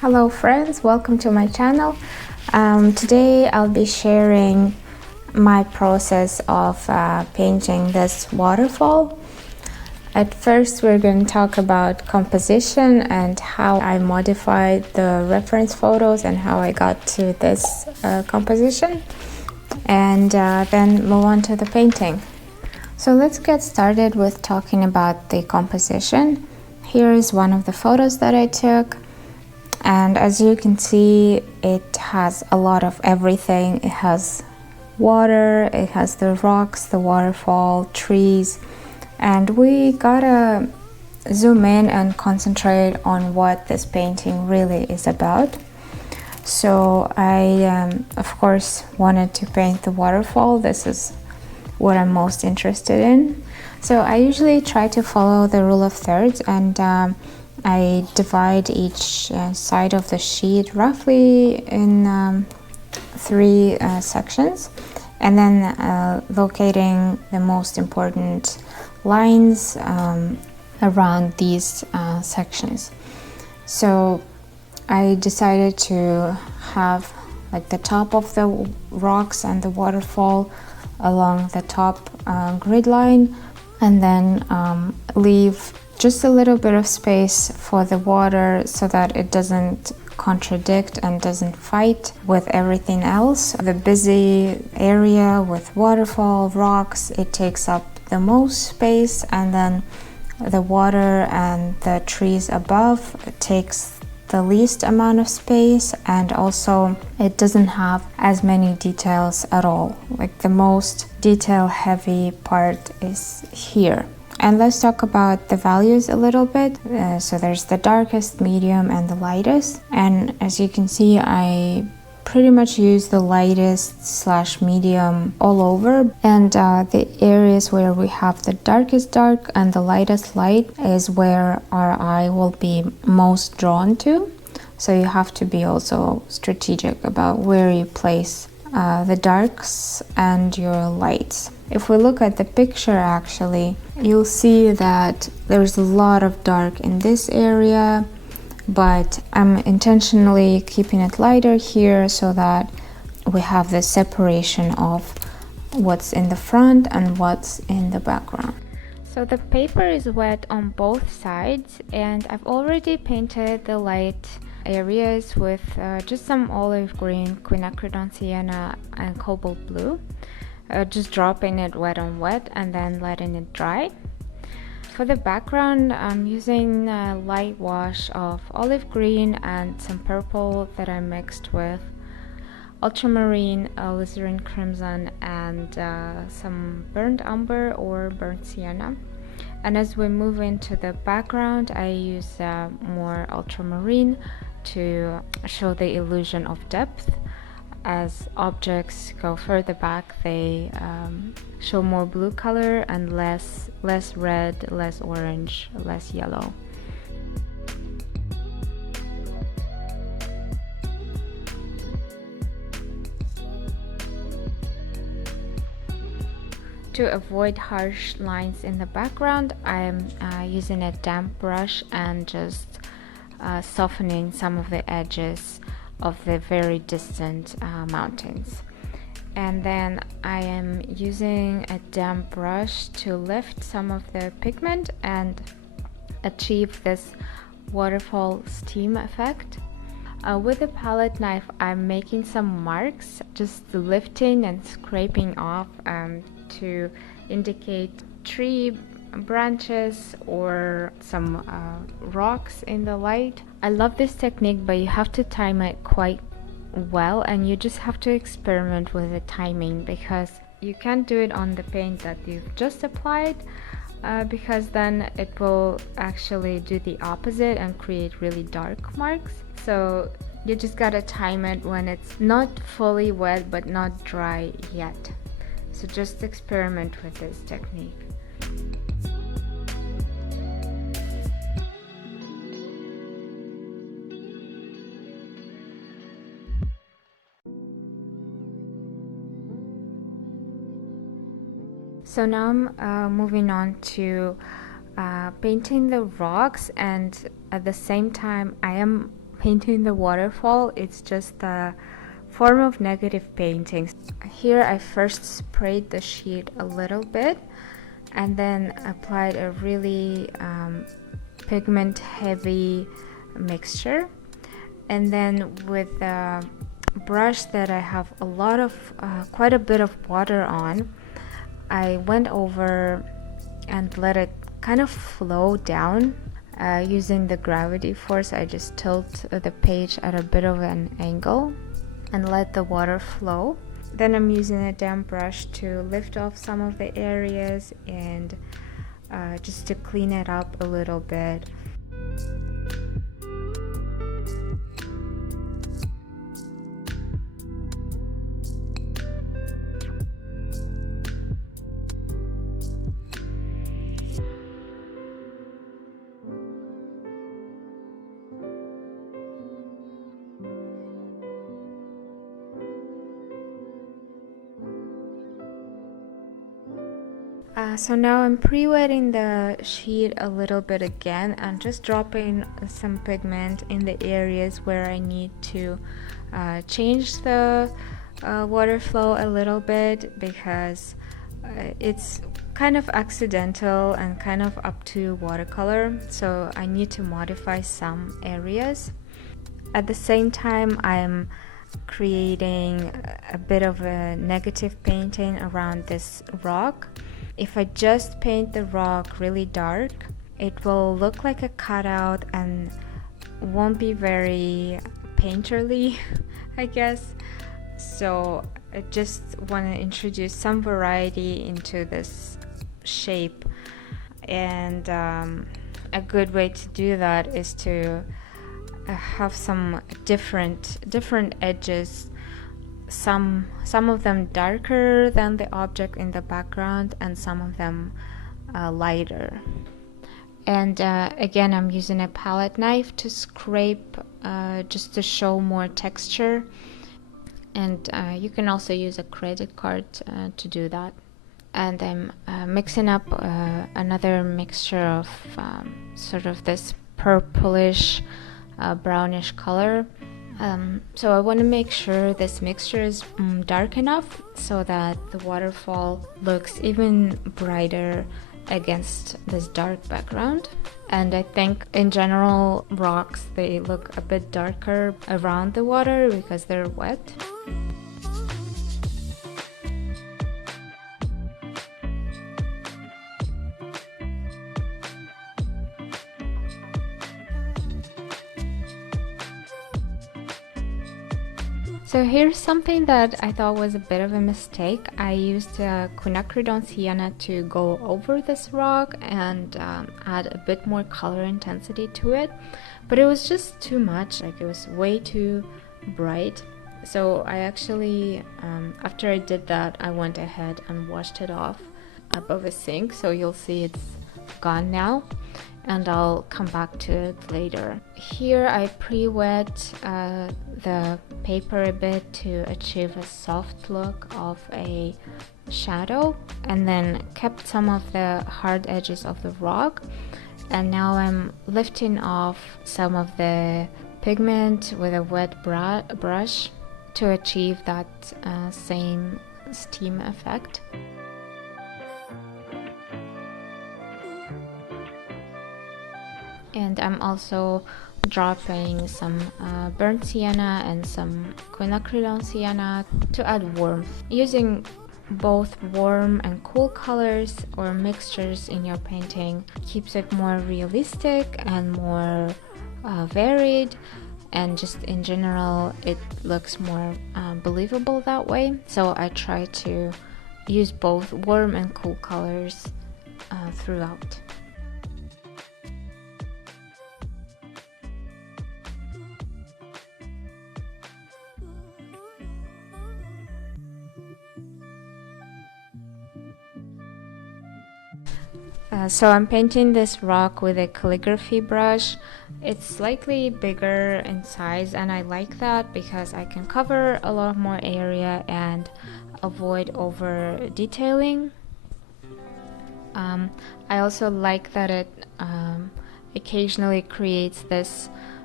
Hello friends, welcome to my channel. Today I'll be sharing my process of painting this waterfall. At first we're going to talk about composition and how I modified the reference photos and how I got to this composition, and then move on to the painting. So let's get started with talking about the composition. Here is one of the photos that I took. And as you can see, it has a lot of everything. It has water, it has the rocks, the waterfall, trees, and we gotta zoom in and concentrate on what this painting really is about. So I, of course, wanted to paint the waterfall. This is what I'm most interested in. So I usually try to follow the rule of thirds, and I divide each side of the sheet roughly in 3 sections, and then locating the most important lines around these sections. So I decided to have like the top of the rocks and the waterfall along the top grid line, and then leave just a little bit of space for the water so that it doesn't contradict and doesn't fight with everything else. The busy area with waterfall, rocks, it takes up the most space, and then the water and the trees above takes the least amount of space, and also it doesn't have as many details at all. Like the most detail heavy part is here. And let's talk about the values a little bit. So there's the darkest, medium, and the lightest. And as you can see, I pretty much use the lightest / medium all over. And the areas where we have the darkest dark and the lightest light is where our eye will be most drawn to. So you have to be also strategic about where you place the darks and your lights. If we look at the picture, actually, you'll see that there's a lot of dark in this area, but I'm intentionally keeping it lighter here so that we have the separation of what's in the front and what's in the background. So the paper is wet on both sides, and I've already painted the light areas with just some olive green, quinacridone sienna, and cobalt blue. Just dropping it wet on wet and then letting it dry. For the background, I'm using a light wash of olive green and some purple that I mixed with ultramarine, alizarin crimson, and some burnt umber or burnt sienna. And as we move into the background, I use more ultramarine to show the illusion of depth. As objects go further back, they show more blue color and less red, less orange, less yellow. To avoid harsh lines in the background, I'm using a damp brush and just softening some of the edges of the very distant mountains. And then I am using a damp brush to lift some of the pigment and achieve this waterfall steam effect. With a palette knife, I'm making some marks, just lifting and scraping off to indicate tree branches or some rocks in the light. I love this technique, but you have to time it quite well, and you just have to experiment with the timing, because you can't do it on the paint that you've just applied, because then it will actually do the opposite and create really dark marks. So you just gotta time it when it's not fully wet but not dry yet. So just experiment with this technique. So now I'm moving on to painting the rocks, and at the same time I am painting the waterfall, it's just a form of negative painting. Here I first sprayed the sheet a little bit and then applied a really pigment heavy mixture, and then with a brush that I have a lot of quite a bit of water on, I went over and let it kind of flow down. Using the gravity force, I just tilt the page at a bit of an angle and let the water flow. Then I'm using a damp brush to lift off some of the areas and just to clean it up a little bit. So now I'm pre-wetting the sheet a little bit again and just dropping some pigment in the areas where I need to change the water flow a little bit, because it's kind of accidental and kind of up to watercolor, so I need to modify some areas. At the same time, I'm creating a bit of a negative painting around this rock. If I just paint the rock really dark, it will look like a cutout and won't be very painterly, I guess. So I just want to introduce some variety into this shape, and a good way to do that is to have some different edges, some of them darker than the object in the background and some of them lighter. And again, I'm using a palette knife to scrape just to show more texture, and you can also use a credit card to do that. And I'm mixing up another mixture of sort of this purplish brownish color. So I want to make sure this mixture is dark enough so that the waterfall looks even brighter against this dark background. And I think in general rocks, they look a bit darker around the water because they're wet. So here's something that I thought was a bit of a mistake. I used quinacridone sienna to go over this rock and add a bit more color intensity to it, but it was just too much, like it was way too bright. So I actually, after I did that, I went ahead and washed it off above a sink, so you'll see it's gone now, and I'll come back to it later. Here I pre-wet the paper a bit to achieve a soft look of a shadow, and then kept some of the hard edges of the rock. And now I'm lifting off some of the pigment with a wet brush to achieve that same steam effect. And I'm also dropping some burnt sienna and some quinacridone sienna to add warmth. Using both warm and cool colors or mixtures in your painting keeps it more realistic and more varied, and just in general it looks more believable that way. So I try to use both warm and cool colors throughout. So I'm painting this rock with a calligraphy brush. It's slightly bigger in size, and I like that because I can cover a lot more area and avoid over detailing. I also like that it occasionally creates this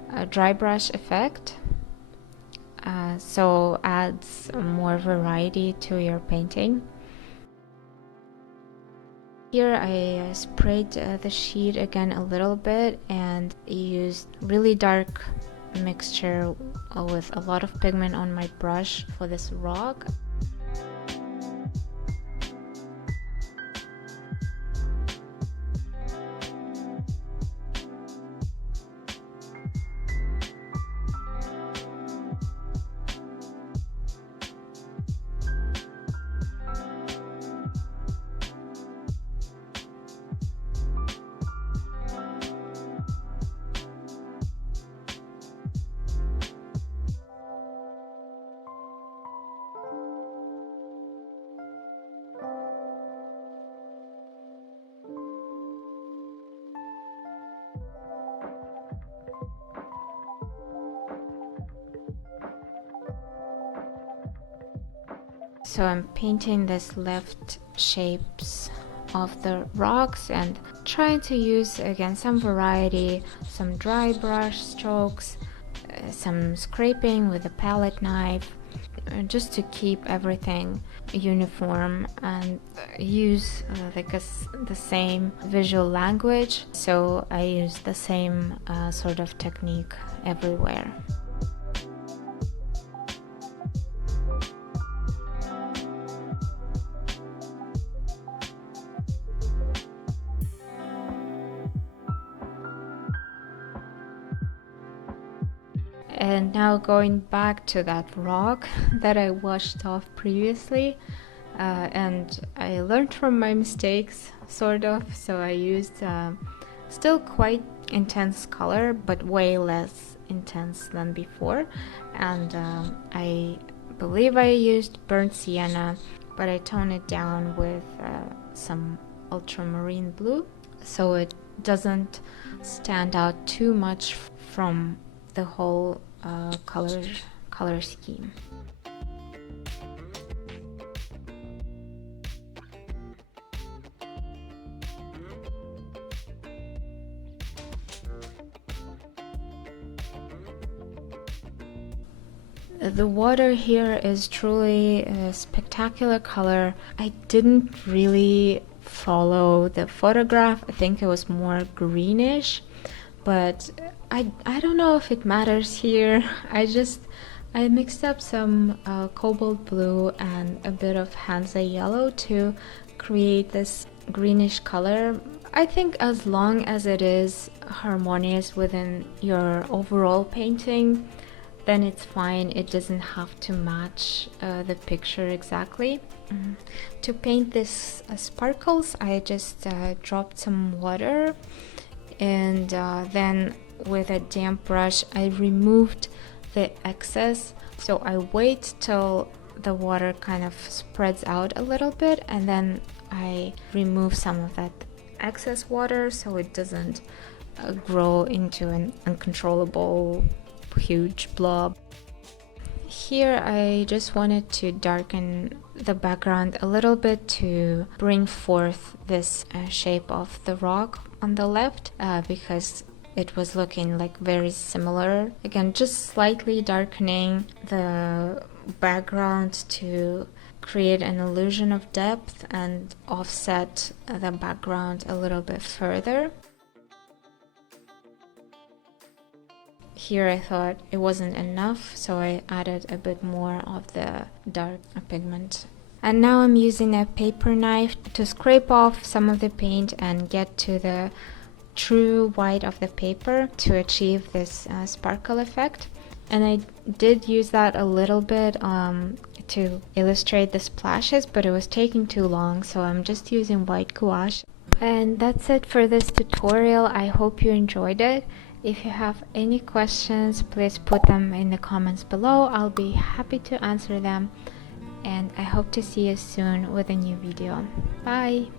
a dry brush effect, so adds more variety to your painting. Here I sprayed the sheet again a little bit and used really dark mixture with a lot of pigment on my brush for this rock. So I'm painting this left shapes of the rocks and trying to use again some variety, some dry brush strokes, some scraping with a palette knife, just to keep everything uniform and use the same visual language. So I use the same sort of technique everywhere. And now going back to that rock that I washed off previously, and I learned from my mistakes, sort of, so I used still quite intense color, but way less intense than before, and I believe I used burnt sienna, but I toned it down with some ultramarine blue, so it doesn't stand out too much from the whole color scheme. The water here is truly a spectacular color. I didn't really follow the photograph. I think it was more greenish, but I don't know if it matters here. I mixed up some cobalt blue and a bit of Hansa yellow to create this greenish color. I think as long as it is harmonious within your overall painting, then it's fine. It doesn't have to match the picture exactly. To paint this sparkles, I just dropped some water, and then with a damp brush I removed the excess. So I wait till the water kind of spreads out a little bit, and then I remove some of that excess water so it doesn't grow into an uncontrollable huge blob. Here I just wanted to darken the background a little bit to bring forth this shape of the rock on the left, because it was looking like very similar. Again, just slightly darkening the background to create an illusion of depth and offset the background a little bit further. Here I thought it wasn't enough, so I added a bit more of the dark pigment. And now I'm using a paper knife to scrape off some of the paint and get to the true white of the paper to achieve this sparkle effect. And I did use that a little bit to illustrate the splashes, but it was taking too long, so I'm just using white gouache. And that's it for this tutorial. I hope you enjoyed it. If you have any questions, please put them in the comments below. I'll be happy to answer them, and I hope to see you soon with a new video. Bye!